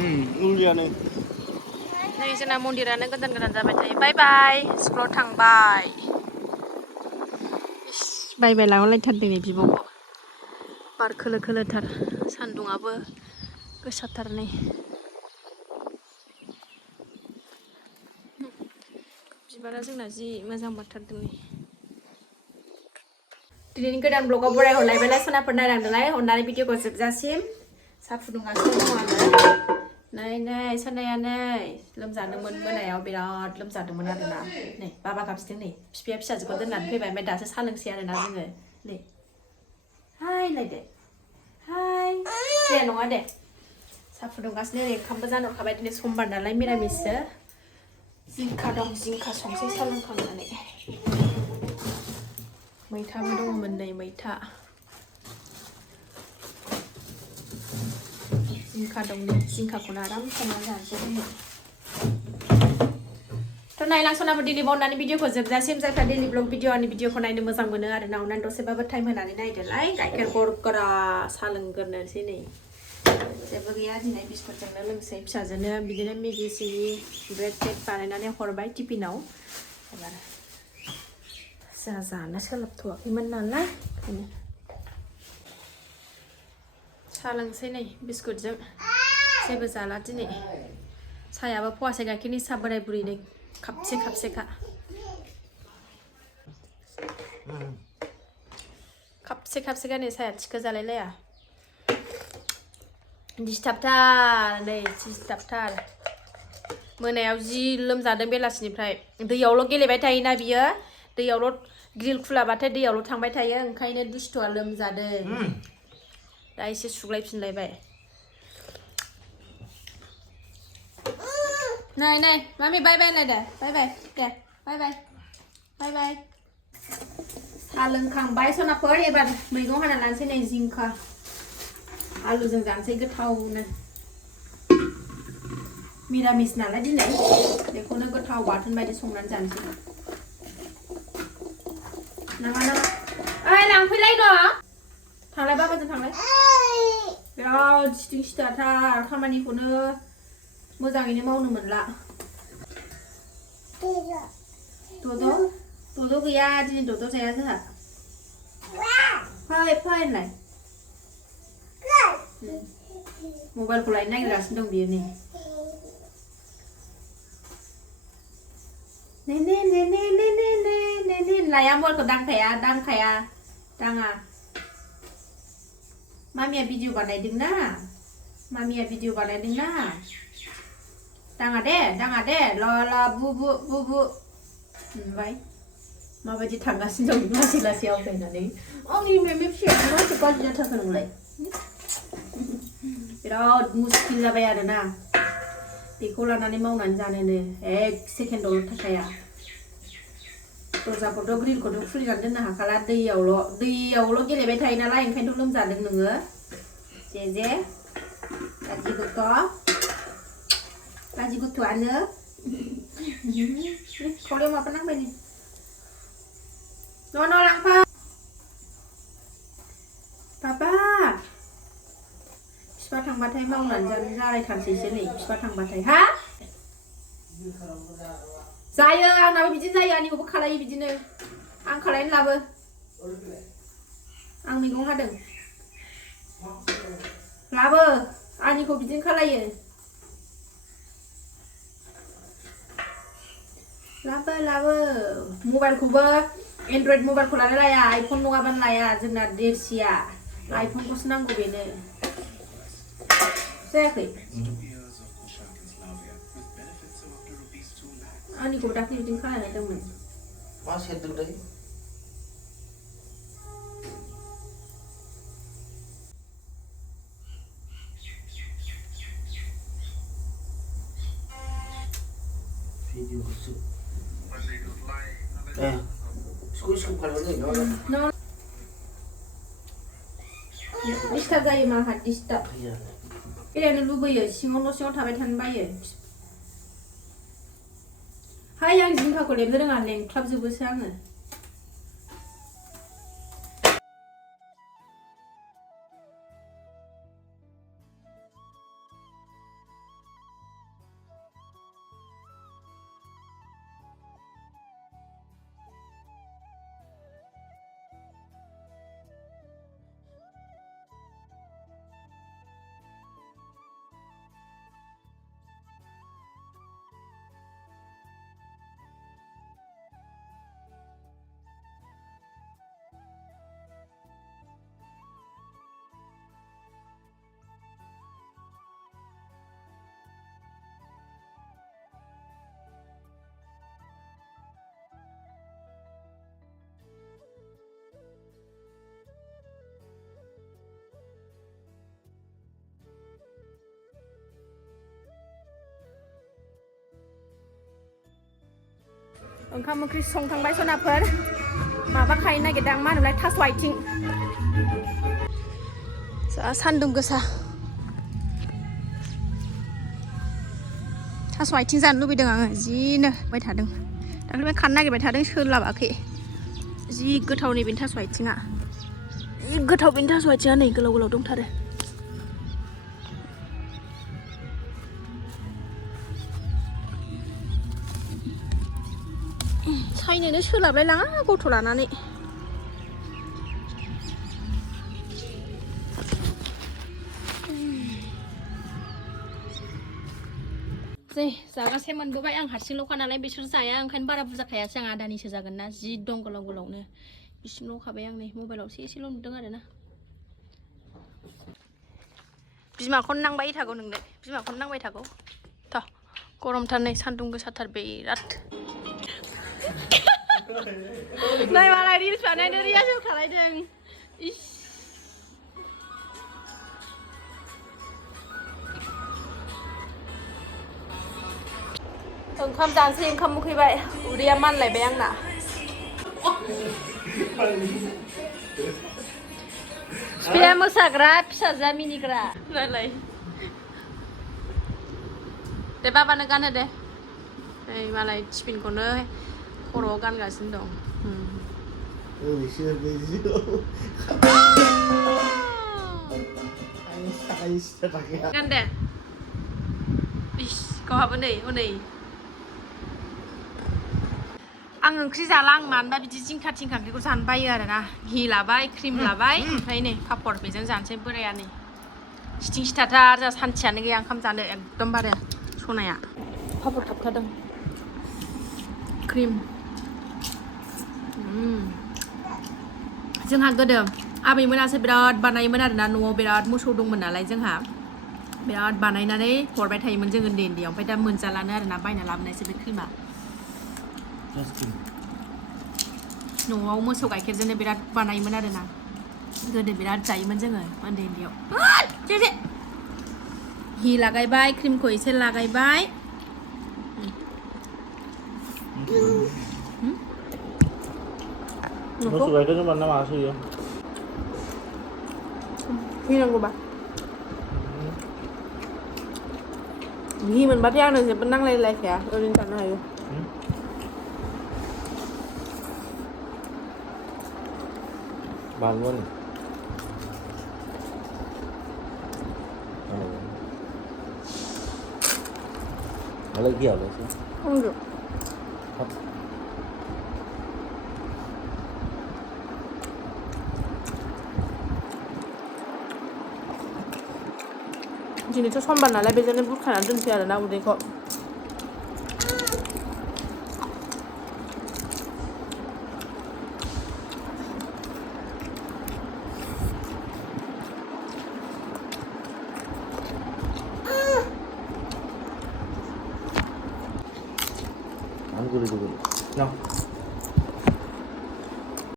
उलियानो नै जोंना मन्दिरानो गोदान गोदान जाबाय थायो बाय बाय स्कुलाव थांबाय बाय लांलायथारदों नै बिब'खौ बार खोलो खोलोथार सान्दुंआबो गोसाथार नै बिबारा जोंना जि मोजां बारथारदों नै दिनैनि गोदान ब्लगाव बरायहरलायबायलाय सनाफोर नायलांदोंलाय अननानै भिडिअखौ जोबजासिम साहा फुदुंगासिनो दङ आङो नै सनाया नै लोमजादोंमोन मोनायाव बिराद लोमजादोंमोन आरोना नै बाबा गाबसिदों नै बिफाया फिसाजोखौ दोननानै फैबाय ओमफ्राय दासो साहा लोंसै आरोना जोङो नै हाय लायदो हाय दे नङा दे साहा फुदुंगासिनो ओरै ओंखामबो जानहरखाबाय दिनै समबार नालाय मिरामिससो जिंखा दं जिंखा संसै साहा लोंखांनानै मैथाबो दङमोन नै मैथा जिंखा दं नै जिंखाखौनो आराम संनानै जानोसै दिनै थ' नायलां सनाफोर दिनै बावनानै भिडिअखौ जोबजासिम जायफ्रा डेलि ब्लग भिडिअ आंनि भिडिअखौ नायनो मोजां मोनो आरो ना अननानै दसेबाबो टाइम होनानै नायदोलाय गाइखेर गरगरा साहा लोंग्रोनोसै नै जेबो गैया दिनै बिस्कुटजोंनो लोंसै फिसाजोनो बिदिनो मेगि सिगि ब्रेड टेड बानायनानै हरबाय टिफिनाव एबार जोंहा जानो सोलाबथ'वाखैमोन नालाय ओंखायनो साहा लोंसै नै बिस्कुटजों जेबो जाला दिनै साहायाबो फवासे गाइखेरनि साहा बोराय बुरैनो खाबसे खाबसेखा खाबसे खाबसेखा नै साहाया थिखो जालायलाया दिस्टाबथार नै दिस्टाबथार मोनायाव जि लोमजादों बेलासिनिफ्राय दैयावल' गेलेबाय थायोना बियो दैयावल' ग्रिल खुलाबाथाय दैयावल' थांबाय थायो ओंखायनो दुस्थुआ लोमजादों दा एसे सुग्लायफिनलायबाय नै मामि बाय बाय होनलाय दे बाय बाय दे बाय बाय बाय बाय साहा लोंखांबाय सनाफोर एबार मैगं हाना लानोसै नै जिंखा आलुजों जानोसै गोथावनो मिरामिस नालाय दिनै बेखौनो गोथाव बाथोन बायदि संनानै जानोसै नामा ओइ लांफैलाय न' थांलाय बाबाजों थांलाय बिराद सिथिं सिथाथार खामानिखौनो मोजाङैनो मावनो मोनला दद' गैया दिनै दद' जाया जोंहा फै होनलाय मबाइलखौ लायनो नागिरगासिनो दं बियो नै लाया मबाइलखौ दांखाया दाङा मामिया भिडिअ बानायदोंना दाङा दे ल बुबु होनबाय माबायदि थांगासिनो दं लासै लासै आवगायनानै आंनि मेमे फिसाया मानसि गाज्रि जाथारखो नोंलाय बिराद मुस्किल जाबाय आरोना बेखौ लानानै मावनानै जानोनो एक सेकेन्डआवल' थाखाया दरजाखौथ' ग्रिलखौथ' खुलिनानै दोननो हाखाला दैयावल' गेलेबाय थायो नालाय ओंखायनोथ' लोमजादों नोङो जे गाजि गथ'आनो खावलायाव माबा नांबाय नै न' लांफा बाबा बिफा थांबाथाय मावनानै जालायथारसैसो नै बिफा थांबाथाय हा जायो आंनाबो बिदिनो जायो आंनिखौबो खालायो बिदिनो आं खालायनो लाबो आं मैगं हादों लाबो आंनिखौ बिदिनो खालायो लाबो मबाइलखौबो एन्ड्रइड मबाइलखौ लाया आइफन नङाबानो लाया जोंना देरसिया आइफनखौसो नांगौ बेनो जायाखै आंनिखौबो दाख्लै बिदिनो खालायदोंमोन मा सेरदोंलै भिडिअखौसो डिस्टार्ब जायो माहा डिस्टार्ब बेरायनो लुबैयो सिङाव न' सिङाव थाबाय थानो बायो हाय आं जिंखाखौ लेबनो रोङा लेंख्लाबजोबोसो आङो ओंखाम ओंख्रि संखांबाय सनाफोर माबा खायनो नागिरदां मा होनोमोनलाय थास' आथिं जा सान्दुं गोसा थास' आथिं जानो लुबैदों आङो जिनो बाय थादों दाख्लै खानो नागिरबाय थादों सोलाबाखै जि गोथाव नै बेनि थास' आथिङा जि गोथाव बेनि थास' आथिङा नै गोलाव गोलाव दंथारो सायनोनो सोलाबलाय लाङा गथ' लानानै जै जागासे मोनबोबाय आं हारसिंल'खा नालाय बिसोर जाया ओंखायनो बारा बुरजा खायासै आं आदानिसो जागोन ना जि दं गोलाव गोलावनो बिसिमल' खाबाय आं नै मबाइलावसो एसेल' नुदों आरो ना बिमाखौनो नांबाय थागौ नोंनो बिमाखौनो नांबाय थागौ थ' गरमथार नै सान्दुं गोसाथार बिराद नै मालाय रिल्स बानायनो रियाजों खालायदों इस ओंखाम जानोसै ओंखाम उखैबाय उदैया मानलायबाय आंना बिफाया मोसाग्रा फिसाजोआ मिनिग्रा नालाय दे बाबानो गानहो दे नै मालाय टिफिनखौनो खर'आव गानगासिनो दं गान दे इस गावहाबो नै हनै आं ओंख्रि जाला आं मानोबा बिदि जिंखा थिंखा ओंख्रिखौ जानो बायो आरोना घि लाबाय क्रिम लाबाय ओमफ्राय नै पापर बेजों जानोसै बोराया नै सिथिं सिथाथार जोंहा सान्थियानो गैया ओंखाम जानो एकदमबारे सनाया पापर थाबथादों क्रिम जोंहा गोदो आबैमोनासो बिराद बानायोमोन आरोना न'आव बिराद मोसौ दंमोन नालाय जोंहा बिराद बानायनानै हरबाय थायोमोन जों उन्दै उन्दैयाव ओमफ्राय दा मोनजालानो आरोना बायना लाबोनायसो बे क्रिमा न'आव मोसौ गाइखेरजोंनो बिराद बानायोमोन आरोना गोदो बिराद जायोमोन जोङो उन्दै उन्दैयाव घि लागायबाय क्रिमखौ एसे लागायबाय मोसौ गाइखेरजों बानायना मासो होयो घि नांगौबा घि मोनबाथाय आंनो जेबो नांलायलायखाया ओरैनो जानो हायो बानलुआनो Lấy kiểu đấy chứ không được 지금 저 선반 날라 배전에 불 칸 안 든 티야 나 우리 거 안 그래도 그래. 야.